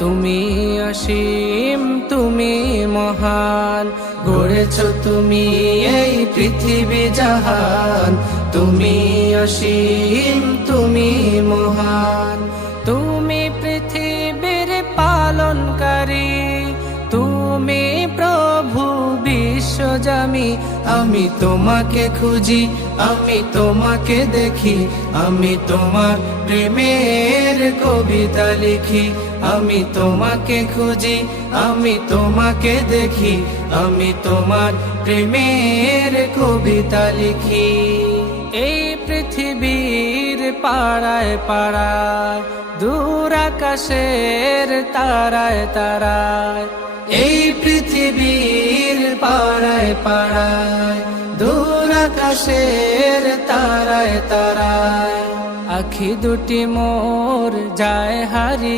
তুমি অসীম, তুমি মহান, গড়েছ তুমি এই পৃথিবী জাহান। তুমি অসীম, তুমি মহান, তুমি পৃথিবীর পালনকারী, তুমি প্রভু বিশ্বজামি। আমি তোমাকে খুঁজি, আমি তোমাকে দেখি, আমি তোমার প্রেমের কবিতা লিখি। আমি তোমাকে খুঁজি, আমি তোমাকে দেখি, আমি তোমার প্রেমের কবিতা লিখি। এই পৃথিবীর পাড়ায় পাড়ায়, দূর আকাশের তারায় তারায়, এই পৃথিবীর পাড়ায় পাড়ায়, দূর আকাশের তারায় তারায়, আখি দুটি মোর যায় হারিয়ে।